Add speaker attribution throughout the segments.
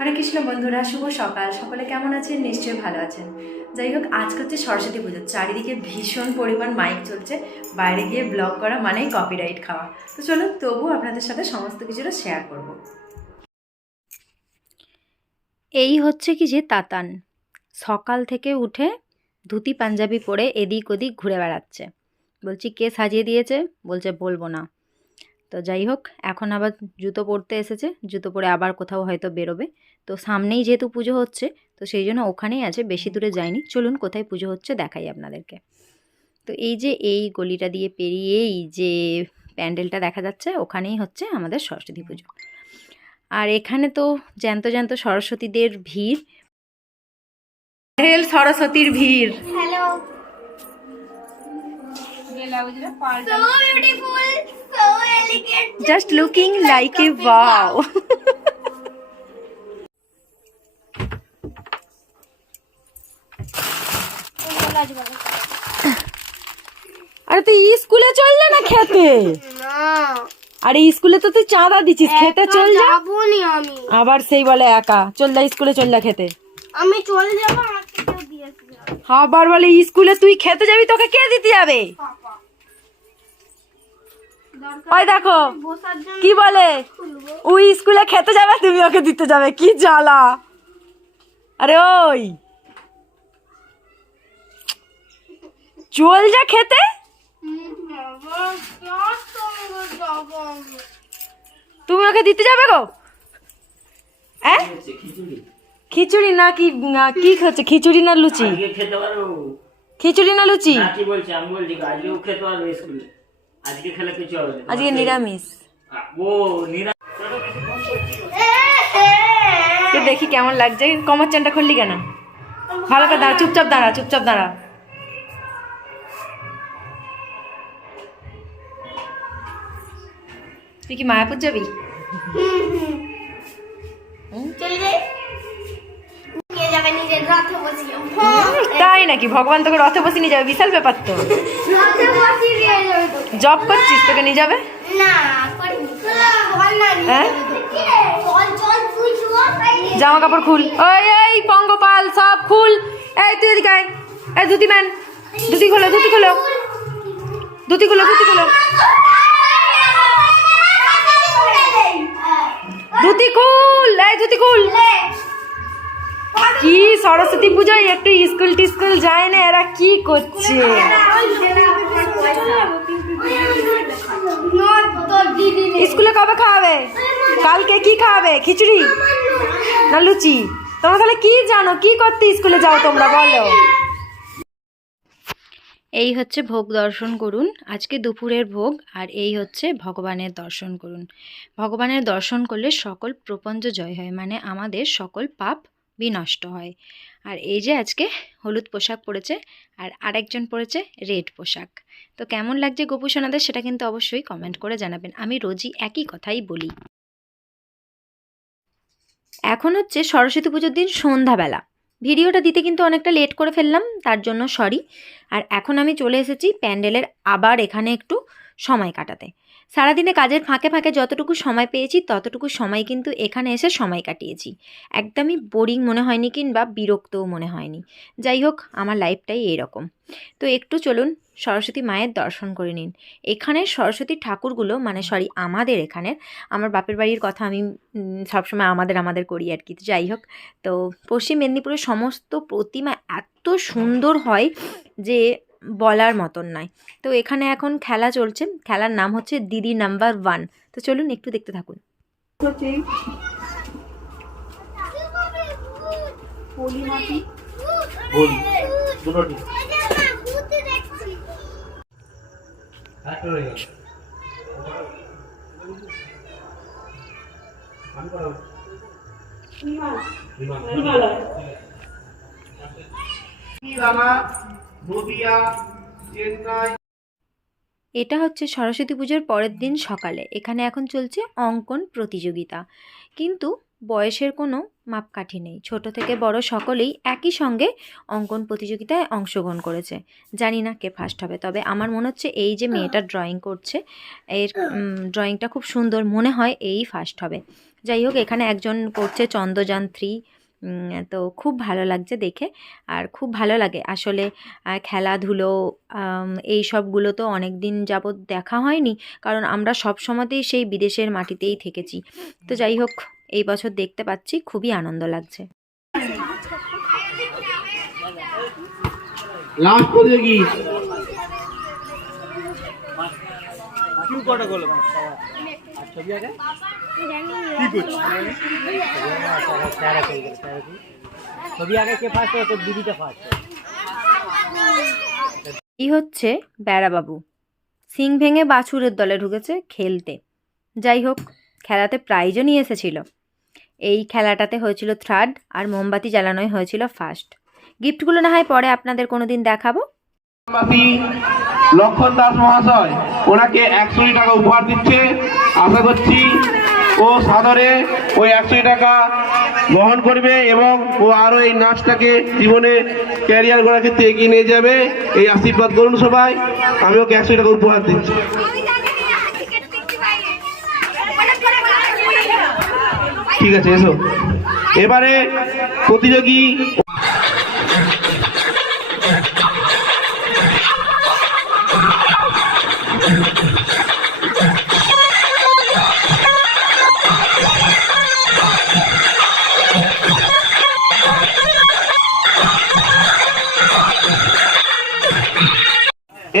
Speaker 1: হরে কৃষ্ণ বন্ধুরা, শুভ সকাল। সকলে কেমন আছেন? নিশ্চয়ই ভালো আছেন। যাই হোক, আজকে হচ্ছে সরস্বতী পুজো। চারিদিকে ভীষণ পরিমাণ মাইক চলছে। বাইরে গিয়ে ব্লগ করা মানেই কপিরাইট খাওয়া। তো চলুন তবু আপনাদের সাথে সমস্ত কিছুটা শেয়ার করব।
Speaker 2: এই হচ্ছে কি যে তাতান। সকাল থেকে উঠে ধুতি, পাঞ্জাবি পরে এদিক ওদিক ঘুরে বেড়াচ্ছে। বলছি, কে সাজিয়ে দিয়েছে? বলছে, বলব না। তো যাই হোক এখন আবার জুতো পরতে এসেছে জুতো পরে আবার কোথাও হয়তো বেরোবে। তো সামনেই যেহেতু পুজো হচ্ছে তো সেই জন্য ওখানেই আছে বেশি দূরে যায়নি চলুন কোথায় পুজো হচ্ছে দেখাই আপনাদেরকে। তো এই যে এই গলিটা দিয়ে পেরিয়েই যে প্যান্ডেলটা দেখা যাচ্ছে ওখানেই হচ্ছে আমাদের সরস্বতী পুজো। আর এখানে তো জ্যান্ত জ্যান্ত সরস্বতীদের ভিড়।
Speaker 1: সরস্বতীর ভিড়।
Speaker 3: Hello. So beautiful, so elegant.
Speaker 1: Just looking like a wow আরে তুই স্কুলে চললে না খেতে? আরে স্কুলে তো তুই চাঁদা দিছিস খেতে চল যা
Speaker 3: আমি।
Speaker 1: আবার সেই বলে একা চল যা স্কুলে চল যা খেতে।
Speaker 3: আমি চলে যাব আমাকে কেউ দিয়ে
Speaker 1: আবার বলে স্কুলে তুই খেতে যাবি তোকে কে দিতে যাবে? ওই দেখো কি বলে? ওই স্কুলে খেতে যাবে তুমি ওকে দিতে যাবে কি জ্বালা। আরে ওই। চল যা খেতে? তুমি ওকে দিতে যাবে গো? হ্যাঁ? খিচুড়ি না কি না কি খাচ্ছে খিচুড়ি না লুচি?
Speaker 4: খেতে পারো।
Speaker 1: খিচুড়ি না লুচি?
Speaker 4: কি বলছি? আমি বলছি আজকেও খেতে পারবে স্কুলে। আজকে খেলে কিছু হবে না।
Speaker 1: আজকে নিরামিষ।
Speaker 4: ও নিরা
Speaker 1: তো দেখি কেমন লাগছে? কমার চানটা খুললি কেন? ভালো করে দাঁড়া চুপচাপ দাঁড়া চুপচাপ দাঁড়া। তুই কি মায়াপুর যাবি? তাই নাকি? ভগবান তোকে রথে বসে নিয়ে যাবে বিশাল ব্যাপার তো
Speaker 3: রথে বসিয়ে নিয়ে যাবে তো
Speaker 1: জব করছিস তোকে নিয়ে যাবে? হ্যাঁ? জামা কাপড় খুল। ওই এই পঙ্গপাল সব খুল। এই তুই এদিকে আয়। এই ধুতি ম্যান ধুতি খোলো ধুতি খোলো। ধুতি খোলো ধুতি খোলো। ধুতি খুল এই ধুতি খুল। কি সরস্বতী পূজায় একটু স্কুল টিস্কুল যায় না? এরা কি করছে? স্কুলে কবে খাওয়াবে? কালকে কি খাওয়াবে? খিচুড়ি না লুচি? তোমরা তাহলে কি জানো? কি করতে স্কুলে যাও তোমরা? বলো।
Speaker 2: এই হচ্ছে ভোগ দর্শন করুন। আজকে দুপুরের ভোগ আর এই হচ্ছে ভগবানের দর্শন করুন। ভগবানের দর্শন করলে সকল প্রপঞ্চ জয় হয়। মানে আমাদের সকল পাপ বিনষ্ট হয়। আর এই যে আজকে হলুদ পোশাক পরেছে আর আরেকজন পরেছে রেড পোশাক। তো কেমন লাগছে গোপুসোনাদের সেটা কিন্তু অবশ্যই কমেন্ট করে জানাবেন। আমি রোজই একই কথাই বলি। এখন হচ্ছে সরস্বতী পুজোর দিন সন্ধ্যাবেলা। ভিডিওটা দিতে কিন্তু অনেকটা লেট করে ফেললাম, তার জন্য সরি আর এখন আমি চলে এসেছি প্যান্ডেলের আবার এখানে একটু সময় কাটাতে। সারাদিনে কাজের ফাঁকে ফাঁকে যতটুকু সময় পেয়েছি, ততটুকু সময় কিন্তু এখানে এসে সময় কাটিয়েছি। একদমই বোরিং মনে হয়নি কিংবা বিরক্তও মনে হয়নি। যাই হোক, আমার লাইফটাই এরকম। তো একটু চলুন সরস্বতী মায়ের দর্শন করে নিন। এখানের সরস্বতী ঠাকুরগুলো মানে সরি আমাদের এখানের, আমার বাপের বাড়ির কথা আমি সবসময় আমাদের আমাদের করি আর কি। যাই হোক, তো পশ্চিম মেদিনীপুরের সমস্ত প্রতিমা এত সুন্দর হয় যে বলার মতন নয়। তো এখানে এখন খেলা চলছে। খেলার নাম হচ্ছে দিদি নাম্বার ওয়ান তো চলুন একটু দেখতে থাকুন।
Speaker 4: বল
Speaker 2: এটা হচ্ছে সরস্বতী পুজোর পরের দিন সকালে। এখানে এখন চলছে অঙ্কন প্রতিযোগিতা। কিন্তু বয়সের কোনো মাপকাঠি নেই। ছোট থেকে বড় সকলেই একই সঙ্গে অঙ্কন প্রতিযোগিতায় অংশগ্রহণ করেছে। জানি না কে ফার্স্ট হবে, তবে আমার মনে হচ্ছে এই যে মেয়েটা ড্রয়িং করছে, এর ড্রয়িংটা খুব সুন্দর মনে হয় এই ফার্স্ট হবে। যাই হোক, এখানে একজন করছে চন্দ্রযান থ্রি তো খুব ভালো লাগছে দেখে। আর খুব ভালো লাগে আসলে খেলাধুলো এই সবগুলো তো অনেক দিন যাবৎ দেখা হয়নি কারণ আমরা সব সময়তেই সেই বিদেশের মাটিতেই থেকেছি। তো যাই হোক এই বছর দেখতে পাচ্ছি খুবই আনন্দ লাগছে।
Speaker 5: লাস্ট প্রতিযোগী
Speaker 4: ছবি আগে কে ফার্স্ট তোর দিদিটা ফার্স্ট
Speaker 2: এই হচ্ছে বেড়াবাবু। সিং ভেঙে বাছুরের দলে ঢুকেছে খেলতে। যাই হোক খেলাতে প্রাইজও নিয়ে এসেছিল। এই খেলাটাতে হয়েছিল থার্ড আর মোমবাতি জ্বালানোই হয়েছিল ফার্স্ট গিফটগুলো না হয় পরে আপনাদের কোনো দিন দেখাবো
Speaker 5: লক্ষণ দাস মহাশয় ওনাকে একশো টাকা উপহার দিচ্ছে। আশা করছি ও সাদরে ওই একশো টাকা গ্রহণ করবে এবং ও আরও এই নাচটাকে জীবনে ক্যারিয়ার গড়ার ক্ষেত্রে এগিয়ে নিয়ে যাবে। এই আশীর্বাদ করুন সবাই আমি ওকে একশো টাকা উপহার দিচ্ছি। ঠিক আছে এসো। এবারে প্রতিযোগী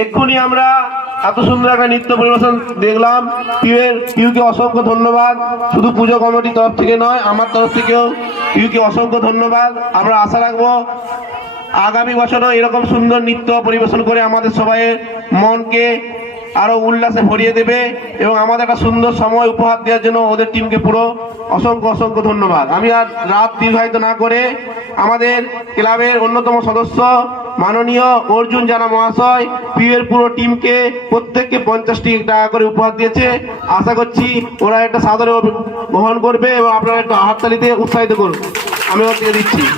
Speaker 5: এক্ষুনি আমরা এত সুন্দর একটা নৃত্য পরিবেশন দেখলাম। পিউয়ের পিউকে অসংখ্য ধন্যবাদ। শুধু পুজো কমিটির তরফ থেকে নয়, আমার তরফ থেকেও পিউকে অসংখ্য ধন্যবাদ। আমরা আশা রাখব আগামী বছরও এরকম সুন্দর নৃত্য পরিবেশন করে আমাদের সবাইয়ের মনকে আরও উল্লাসে ভরিয়ে দেবে এবং আমাদের একটা সুন্দর সময় উপহার দেওয়ার জন্য ওদের টিমকে পুরো অসংখ্য অসংখ্য ধন্যবাদ। আমি আর রাত দীর্ঘায়িত না করে আমাদের ক্লাবের অন্যতম সদস্য মাননীয় অর্জুন জানা মহাশয় পিউয়ের পুরো টিমকে প্রত্যেককে পঞ্চাশটি টাকা করে উপহার দিয়েছে। আশা করছি ওরা একটা সাদরে গ্রহণ করবে এবং আপনারা একটা হাততালিতে উৎসাহিত করুন। আমি ওর থেকে দিচ্ছি।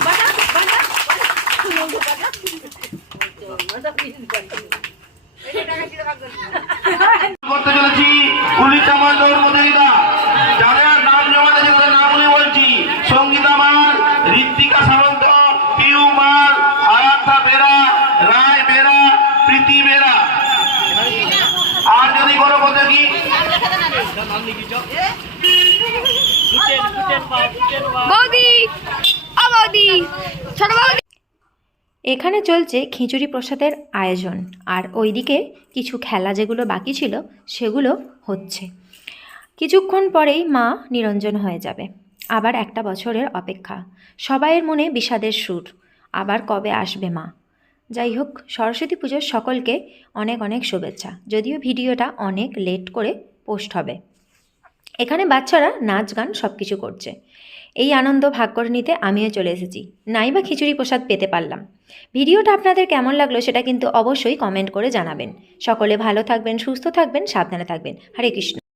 Speaker 5: করতে চলেছি পুলিশ আমার দৌড় প্রতিযোগিতা যাদের নাম জমা দিয়েছে তাদের নামগুলি বলছি সঙ্গীতা মাল ঋত্বিকা সামন্ত পিউ মাল আয়াতা বেরা রায় বেরা প্রীতি বেরা আর যদি কোনো প্রতিযোগী
Speaker 2: এখানে চলছে খিচুড়ি প্রসাদের আয়োজন, আর ওইদিকে কিছু খেলা যেগুলো বাকি ছিল সেগুলো হচ্ছে। কিছুক্ষণ পরেই মা নিরঞ্জন হয়ে যাবে। আবার একটা বছরের অপেক্ষা। সবাইয়ের মনে বিষাদের সুর। আবার কবে আসবে মা? যাই হোক, সরস্বতী পুজোর সকলকে অনেক অনেক শুভেচ্ছা। যদিও ভিডিওটা অনেক লেট করে পোস্ট হবে। এখানে বাচ্চারা নাচ, গান সব কিছু করছে। এই আনন্দ ভাগ করে নিতে আমিও চলে এসেছি। নাই বা খিচুড়ি প্রসাদ পেতে পারলাম। ভিডিওটা আপনাদের কেমন লাগল সেটা কিন্তু অবশ্যই কমেন্ট করে জানাবেন। সকলে ভালো থাকবেন, সুস্থ থাকবেন, সাবধানে থাকবেন। হরে কৃষ্ণ।